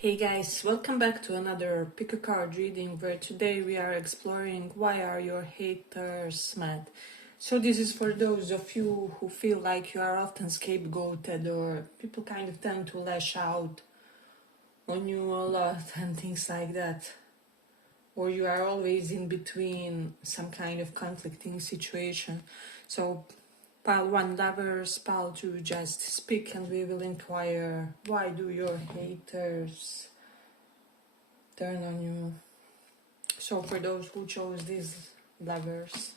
Hey guys, welcome back to another pick a card reading where today we are exploring why are your haters mad. So this is for those of you who feel like you are often scapegoated or people kind of tend to lash out on you a lot and things like that. Or you are always in between some kind of conflicting situation. So pile 1 lovers, pile 2 just speak, and we will inquire why do your haters turn on you. So for those who chose these lovers,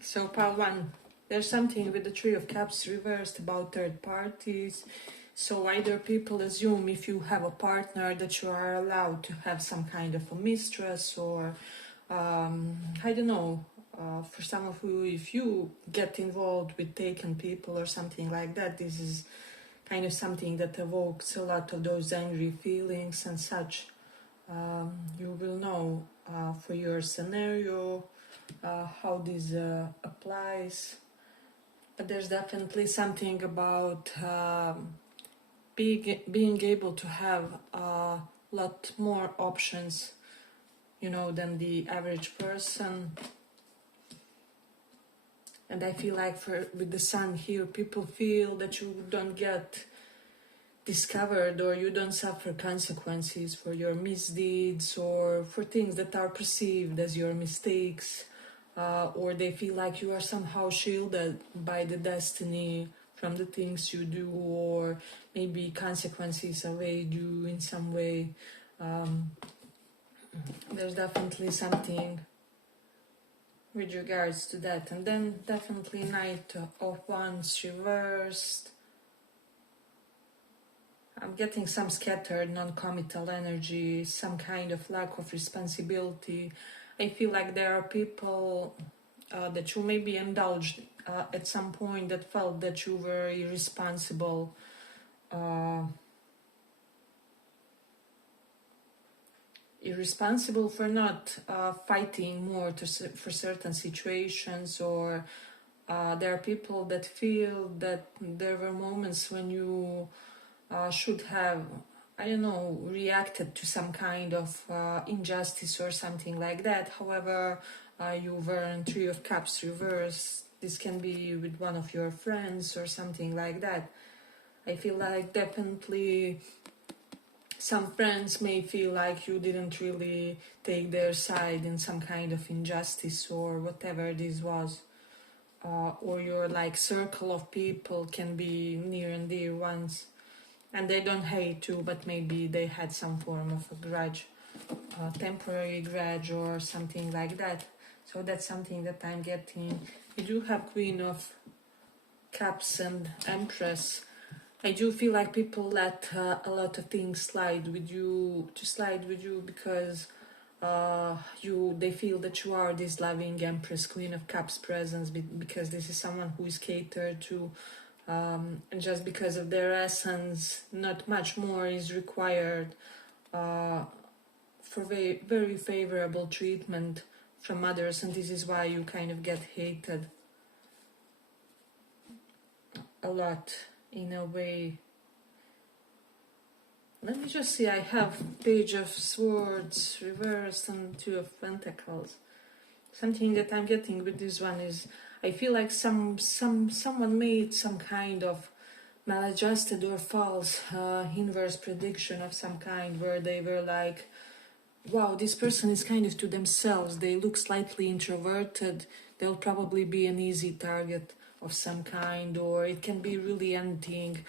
so pile 1, there's something with the Three of Cups reversed about third parties. So either people assume if you have a partner that you are allowed to have some kind of a mistress, or I don't know, for some of you, if you get involved with taken people or something like that, this is kind of something that evokes a lot of those angry feelings and such. You will know for your scenario how this applies, but there's definitely something about being able to have a lot more options, than the average person. And I feel like with the Sun here, people feel that you don't get discovered or you don't suffer consequences for your misdeeds or for things that are perceived as your mistakes, or they feel like you are somehow shielded by the destiny from the things you do, or maybe consequences await you in some way. There's definitely something with regards to that. And then definitely Knight of Wands reversed. I'm getting some scattered, non-committal energy, some kind of lack of responsibility. I feel like there are people that you maybe indulged at some point that felt that you were irresponsible. Irresponsible for not fighting more for certain situations, or there are people that feel that there were moments when you should have, I don't know, reacted to some kind of injustice or something like that. However, you were in Three of Cups reverse. This can be with one of your friends or something like that. I feel like definitely some friends may feel like you didn't really take their side in some kind of injustice or whatever this was. Or your circle of people can be near and dear ones. And they don't hate you, but maybe they had some form of a grudge, temporary grudge or something like that. So that's something that I'm getting. You do have Queen of Cups and Empress. I do feel like people let a lot of things slide with you because they feel that you are this loving Empress, Queen of Cups presence, because this is someone who is catered to. And just because of their essence, not much more is required for very, very favorable treatment from others, and this is why you kind of get hated a lot in a way. Let me just see, I have Page of Swords reversed and Two of Pentacles. Something that I'm getting with this one is I feel like someone made some kind of maladjusted or false inverse prediction of some kind, where they were like, wow, this person is kind of to themselves, they look slightly introverted, they'll probably be an easy target of some kind, or it can be really anything,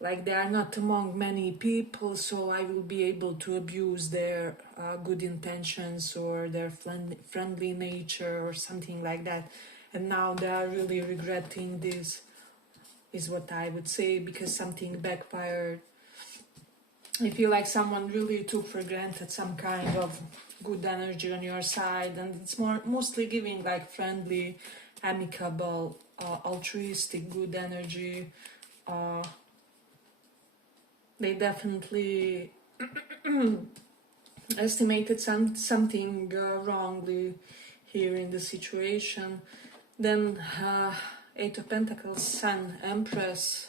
like they are not among many people, so I will be able to abuse their good intentions or their friendly nature or something like that. And now they are really regretting this, is what I would say, because something backfired. I feel like someone really took for granted some kind of good energy on your side, and it's mostly giving like friendly, amicable, altruistic, good energy. Uh, they definitely estimated something wrongly here in the situation. Then Eight of Pentacles, Sun, Empress,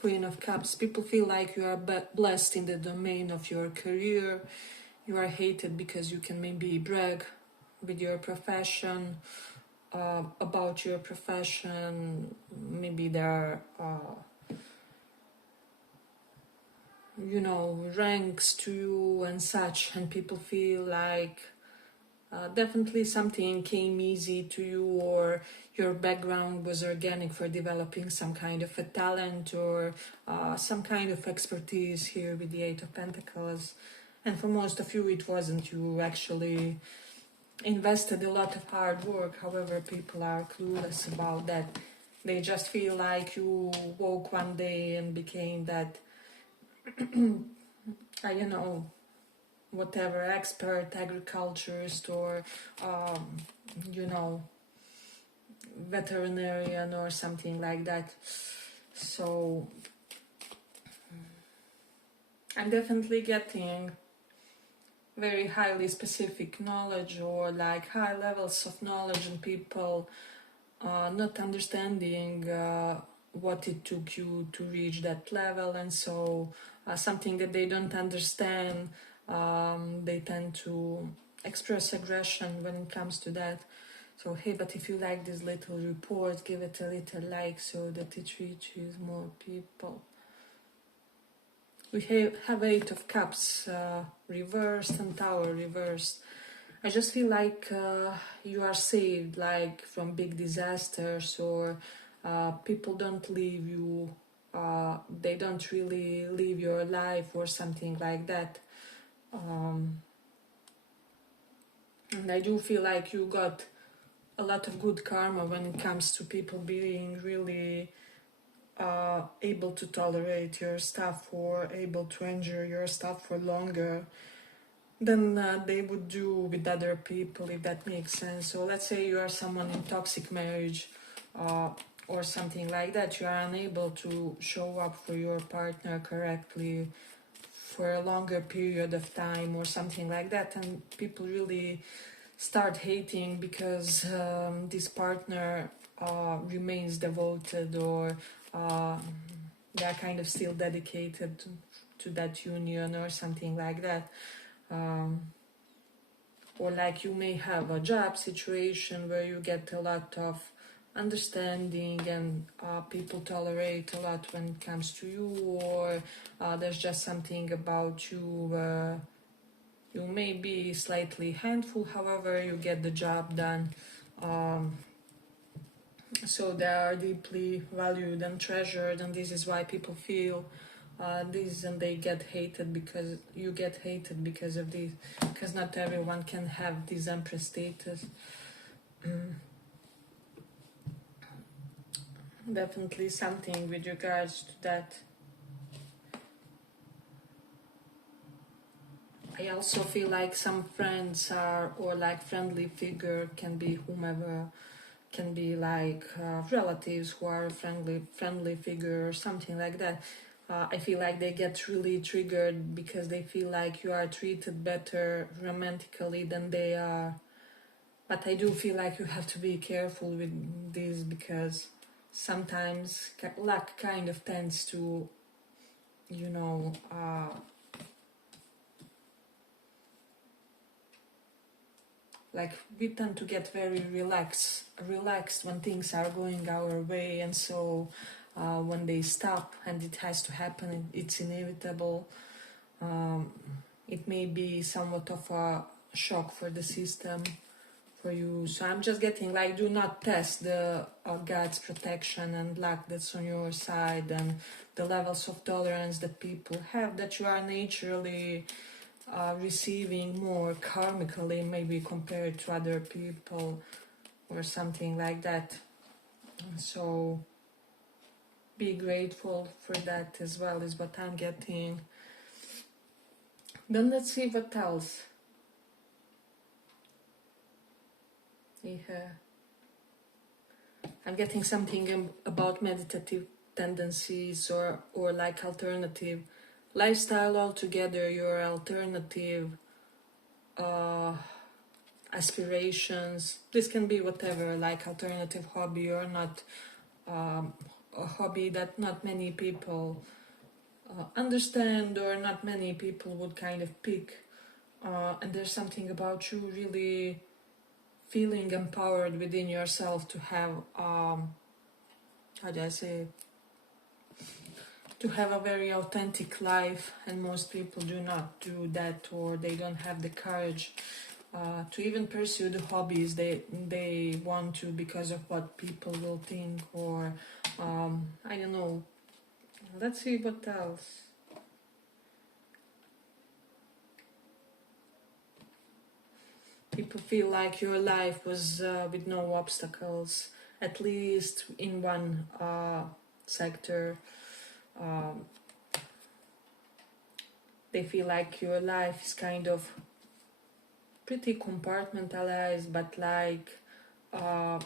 Queen of Cups. People feel like you are blessed in the domain of your career. You are hated because you can maybe brag with your profession, about your profession. Maybe there are ranks to you and such, and people feel like definitely something came easy to you, or your background was organic for developing some kind of a talent or some kind of expertise here with the Eight of Pentacles. And for most of you it wasn't. You actually invested a lot of hard work. However, people are clueless about that. They just feel like you woke one day and became that I don't know, whatever, expert agriculturist or veterinarian or something like that. So I'm definitely getting very highly specific knowledge, or like high levels of knowledge, and people not understanding what it took you to reach that level. And so something that they don't understand, they tend to express aggression when it comes to that. So hey, but if you like this little report, give it a little like so that it reaches more people. We have Eight of Cups reversed and Tower reversed. I just feel like you are saved, like from big disasters, or people don't leave you, they don't really live your life or something like that. And I do feel like you got a lot of good karma when it comes to people being really able to tolerate your stuff or able to endure your stuff for longer than they would do with other people, if that makes sense. So let's say you are someone in toxic marriage or something like that. You are unable to show up for your partner correctly for a longer period of time or something like that, and people really start hating because this partner remains devoted, or they are kind of still dedicated to that union or something like that. Or like you may have a job situation where you get a lot of understanding and people tolerate a lot when it comes to you, or there's just something about you, you may be slightly handful, however you get the job done. So they are deeply valued and treasured, and this is why people feel this, and they get hated because you get hated because of this, because not everyone can have this Empress status. Definitely something with regards to that. I also feel like some friends are, or like friendly figure, can be whomever, can be like relatives who are friendly figure or something like that. I feel like they get really triggered because they feel like you are treated better romantically than they are. But I do feel like you have to be careful with this, because sometimes luck kind of tends to, like we tend to get very relaxed when things are going our way, and so when they stop and it has to happen, it's inevitable. It may be somewhat of a shock for the system, for you. So I'm just getting like, do not test the God's protection and luck that's on your side, and the levels of tolerance that people have, that you are naturally receiving more karmically, maybe compared to other people or something like that. So be grateful for that as well, is what I'm getting. Then let's see what else. Yeah. I'm getting something about meditative tendencies or like alternative lifestyle altogether, your alternative aspirations. This can be whatever, like alternative hobby or not, a hobby that not many people understand or not many people would kind of pick. And there's something about you really feeling empowered within yourself to have, how do I say, to have a very authentic life, and most people do not do that, or they don't have the courage to even pursue the hobbies they want to because of what people will think, or I don't know. Let's see what else. People feel like your life was with no obstacles, at least in one sector. They feel like your life is kind of pretty compartmentalized, but like not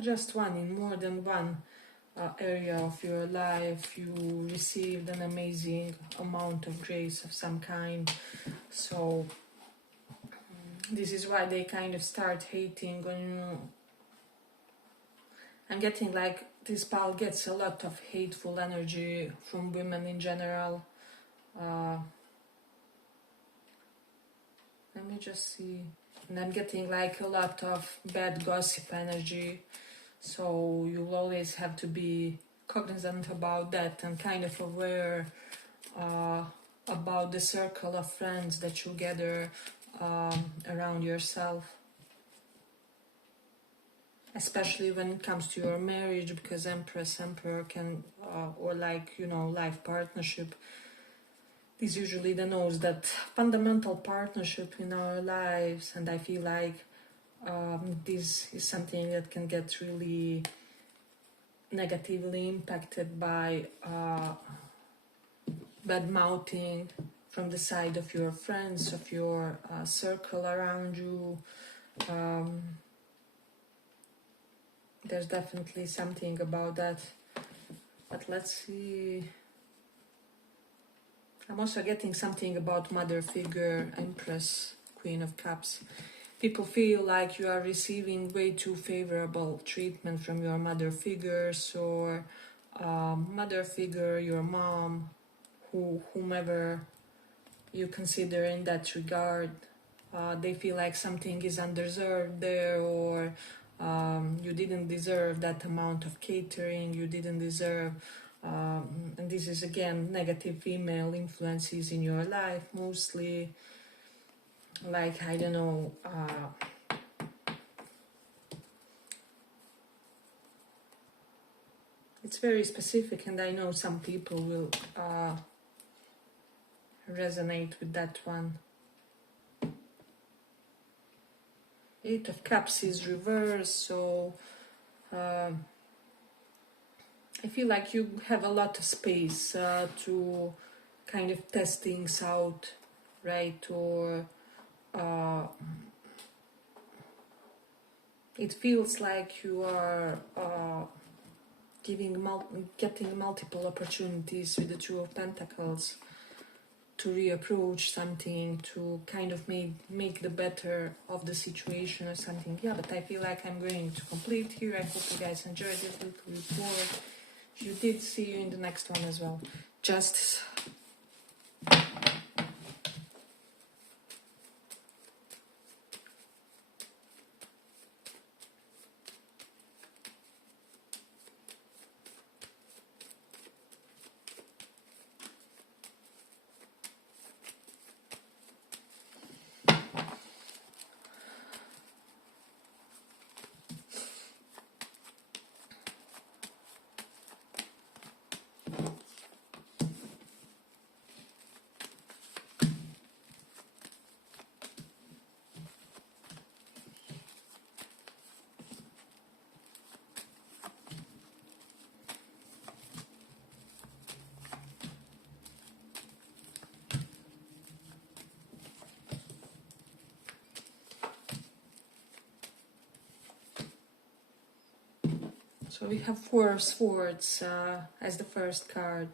just one, in more than one area of your life you received an amazing amount of grace of some kind. So this is why they kind of start hating on you. I'm getting like this pile gets a lot of hateful energy from women in general. Let me just see. And I'm getting like a lot of bad gossip energy. So you'll always have to be cognizant about that and kind of aware about the circle of friends that you gather around yourself, especially when it comes to your marriage, because Empress, Emperor can, or like, you know, life partnership, this usually denotes that fundamental partnership in our lives, and I feel like this is something that can get really negatively impacted by bad mouthing from the side of your friends, of your circle around you. There's definitely something about that. But let's see. I'm also getting something about mother figure, Empress, Queen of Cups. People feel like you are receiving way too favorable treatment from your mother figures, or mother figure, your mom, whomever you consider in that regard. They feel like something is undeserved there, or you didn't deserve that amount of catering, you didn't deserve, and this is again negative female influences in your life, mostly like, I don't know, it's very specific, and I know some people will resonate with that one. Eight of Cups is reversed, so I feel like you have a lot of space to kind of test things out, right? Or it feels like you are getting multiple opportunities with the Two of Pentacles to reapproach something, to kind of make the better of the situation or something. Yeah, but I feel like I'm going to complete here. I hope you guys enjoyed this little report. If you did, see you in the next one as well. Justice. So we have Four of Swords as the first card.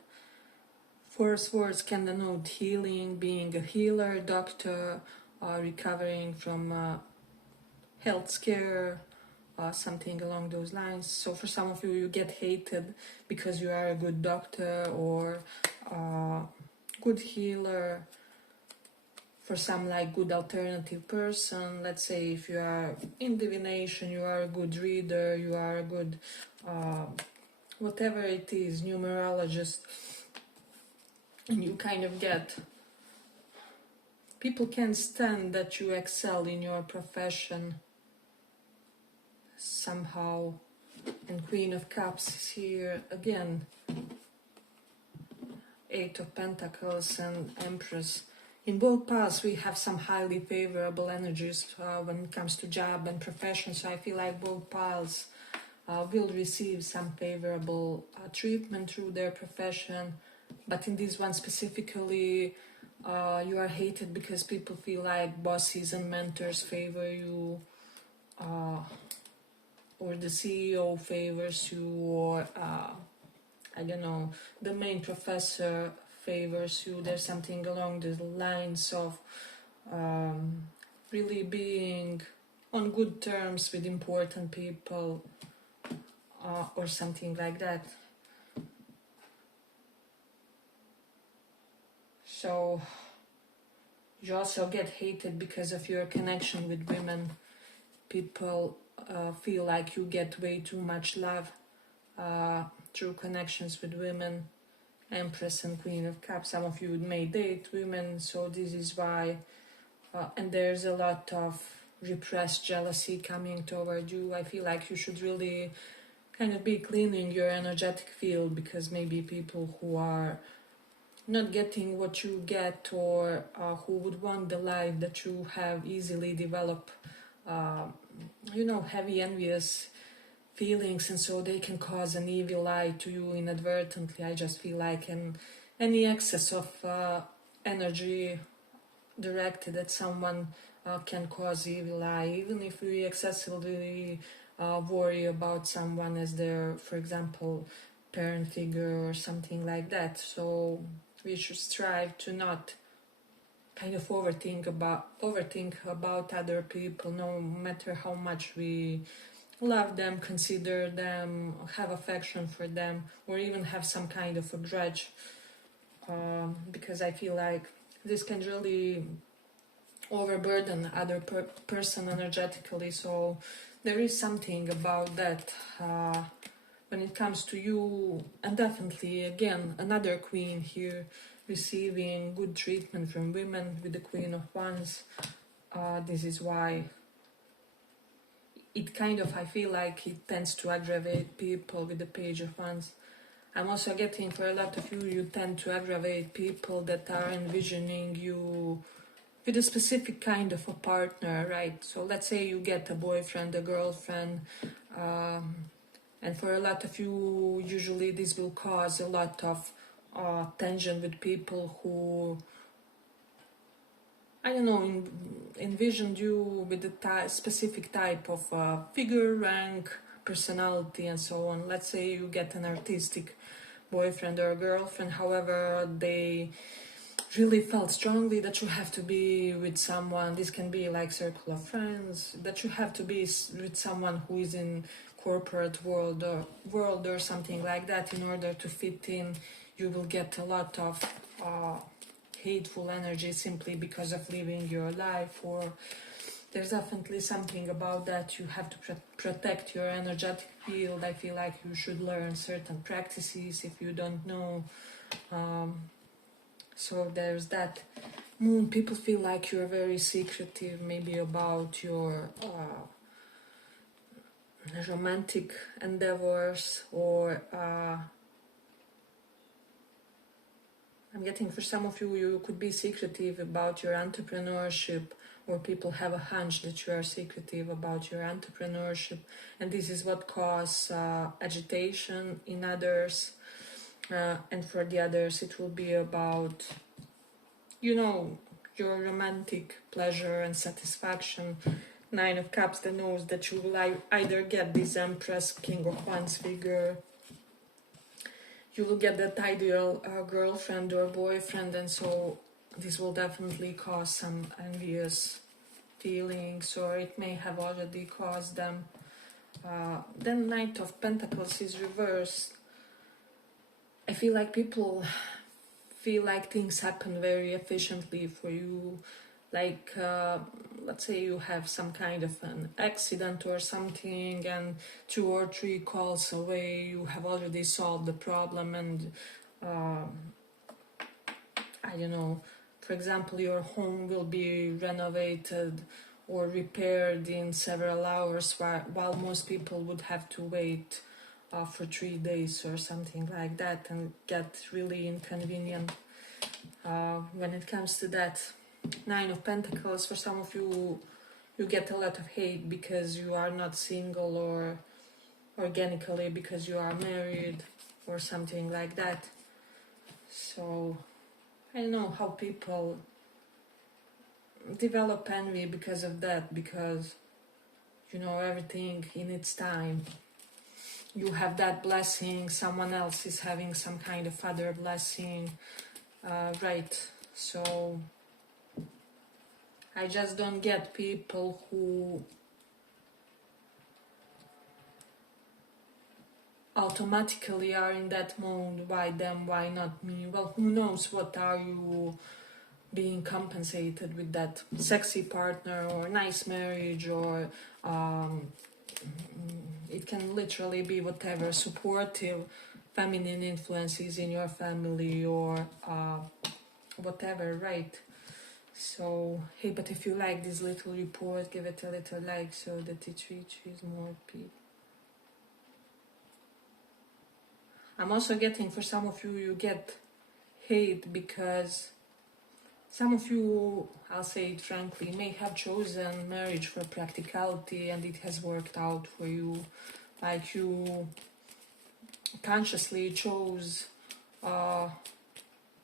Four of Swords can denote healing, being a healer, doctor, recovering from health scare, something along those lines. So for some of you, you get hated because you are a good doctor or good healer. For some, like good alternative person. Let's say if you are in divination, you are a good reader, you are a good whatever it is, numerologist, and you kind of get, people can stand that you excel in your profession somehow. And Queen of Cups is here again, Eight of Pentacles and Empress. In both piles we have some highly favorable energies when it comes to job and profession, so I feel like both piles will receive some favorable treatment through their profession. But in this one specifically, you are hated because people feel like bosses and mentors favor you, or the CEO favors you, or I don't know, the main professor favors you. There's something along the lines of really being on good terms with important people, or something like that. So you also get hated because of your connection with women. People feel like you get way too much love through connections with women. Empress and Queen of Cups. Some of you may date women, so this is why. And there's a lot of repressed jealousy coming toward you. I feel like you should really kind of be cleaning your energetic field, because maybe people who are not getting what you get, or who would want the life that you have, easily develop, heavy envious feelings, and so they can cause an evil eye to you inadvertently. I just feel like any excess of energy directed at someone can cause evil eye, even if we excessively worry about someone as their, for example, parent figure or something like that. So we should strive to not kind of overthink about other people, no matter how much we love them, consider them, have affection for them, or even have some kind of a grudge, because I feel like this can really overburden other person energetically. So there is something about that when it comes to you. And definitely, again, another queen here, receiving good treatment from women with the Queen of Wands. This is why it kind of, I feel like it tends to aggravate people with the Page of Wands. I'm also getting, for a lot of you, you tend to aggravate people that are envisioning you with a specific kind of a partner, right? So let's say you get a boyfriend, a girlfriend, and for a lot of you, usually this will cause a lot of tension with people who, I don't know, envisioned you with a specific type of figure, rank, personality, and so on. Let's say you get an artistic boyfriend or girlfriend, however, they really felt strongly that you have to be with someone. This can be like circle of friends, that you have to be with someone who is in corporate world or something like that in order to fit in. You will get a lot of hateful energy simply because of living your life, or there's definitely something about that. You have to protect your energetic field. I feel like you should learn certain practices if you don't know. So there's that. Moon, people feel like you're very secretive, maybe about your romantic endeavors, or I'm getting, for some of you, you could be secretive about your entrepreneurship, or people have a hunch that you are secretive about your entrepreneurship, and this is what causes agitation in others. And for the others, it will be about, your romantic pleasure and satisfaction. Nine of Cups that knows that you will either get this Empress, King of Wands figure, you will get that ideal girlfriend or boyfriend, and so this will definitely cause some envious feelings, or it may have already caused them. Then Knight of Pentacles is reversed. I feel like people feel like things happen very efficiently for you. Like, let's say you have some kind of an accident or something, and 2 or 3 calls away, you have already solved the problem, and I don't know, for example, your home will be renovated or repaired in several hours, while most people would have to wait for 3 days or something like that, and get really inconvenient when it comes to that. 9 of Pentacles, for some of you, you get a lot of hate because you are not single, or organically because you are married or something like that. So I don't know how people develop envy because of that, because you know, everything in its time. You have that blessing, someone else is having some kind of other blessing, right? So I just don't get people who automatically are in that mode. Why them, why not me? Well, who knows what are you being compensated with, that sexy partner or nice marriage, or it can literally be whatever, supportive feminine influences in your family, or whatever, right? So, hey, but if you like this little report, give it a little like so that it reaches more people. I'm also getting, for some of you, you get hate because some of you, I'll say it frankly, may have chosen marriage for practicality and it has worked out for you. Like you consciously chose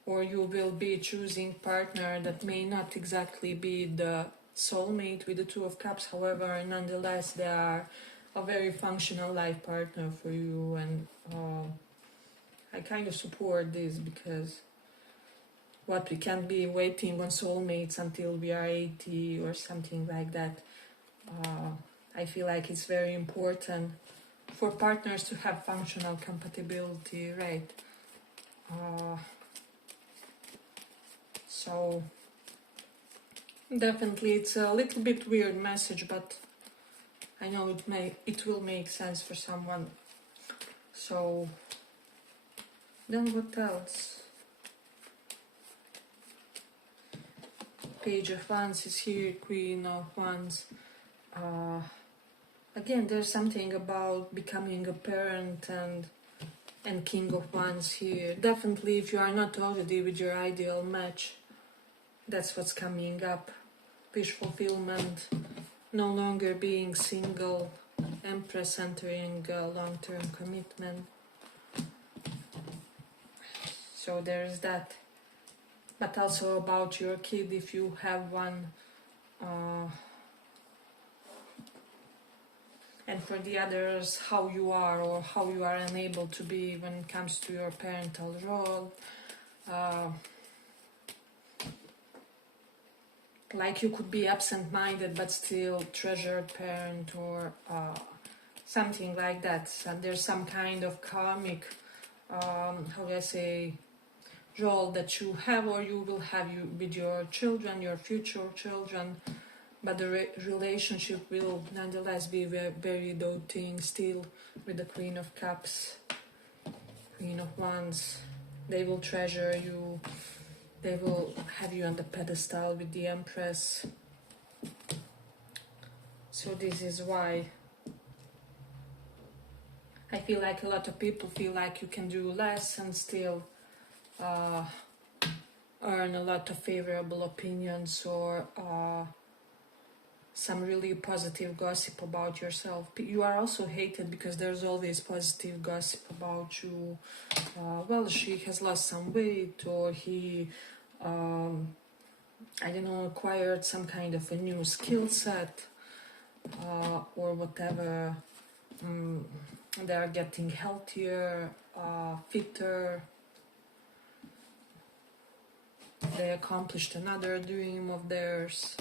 or you will be choosing partner that may not exactly be the soulmate with the 2 of Cups. However, nonetheless, they are a very functional life partner for you, and I kind of support this, because what we can't be waiting on soulmates until we are 80 or something like that. I feel like it's very important for partners to have functional compatibility, right? So definitely it's a little bit weird message, but I know it will make sense for someone. So then what else? Page of Wands is here, Queen of Wands. Again, there's something about becoming a parent, and King of Wands here. Definitely, if you are not already with your ideal match, that's what's coming up. Wish fulfillment, no longer being single, Empress entering a long-term commitment. So there's that. But also about your kid, if you have one. And for the others, how you are or how you are unable to be when it comes to your parental role. Like you could be absent-minded but still treasured parent, or something like that. So there's some kind of karmic, how do I say, role that you have or you will have with your children, your future children. But the relationship will nonetheless be very doting still with the Queen of Cups, Queen of Wands. They will treasure you. They will have you on the pedestal with the Empress. So this is why I feel like a lot of people feel like you can do less and still earn a lot of favorable opinions, or some really positive gossip about yourself. You are also hated because there's always positive gossip about you. Well, she has lost some weight, or he, I don't know, acquired some kind of a new skill set. or whatever. They are getting healthier, fitter. They accomplished another dream of theirs.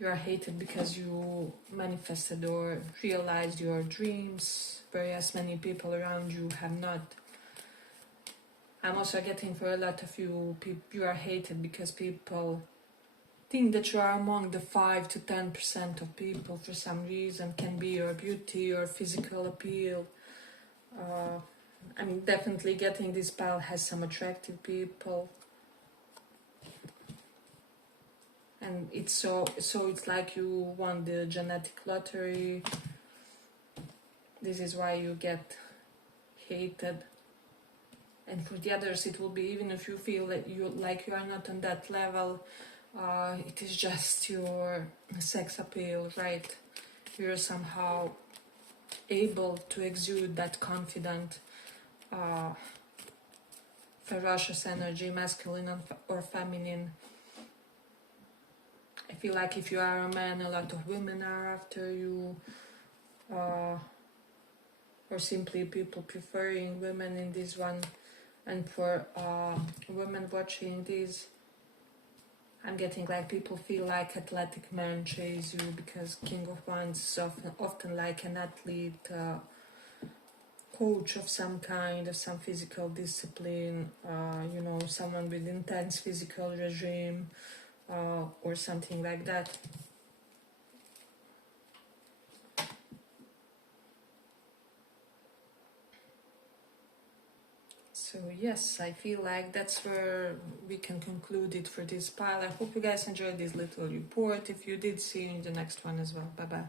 You are hated because you manifested or realized your dreams, whereas many people around you have not. I'm also getting for a lot of you, you are hated because people think that you are among the 5 to 10% of people for some reason. Can be your beauty or physical appeal. I mean, definitely getting this pile has some attractive people. And it's it's like you won the genetic lottery. This is why you get hated. And for the others, it will be, even if you feel that you are not on that level, it is just your sex appeal, right? You're somehow able to exude that confident, ferocious energy, masculine or feminine. I feel like if you are a man, a lot of women are after you, or simply people preferring women in this one. And for women watching this, I'm getting like people feel like athletic men chase you, because King of Wands is often like an athlete, coach of some kind, of some physical discipline, you know, someone with intense physical regime, or something like that. So yes, I feel like that's where we can conclude it for this pile. I hope you guys enjoyed this little report. If you did, see you in the next one as well. Bye bye.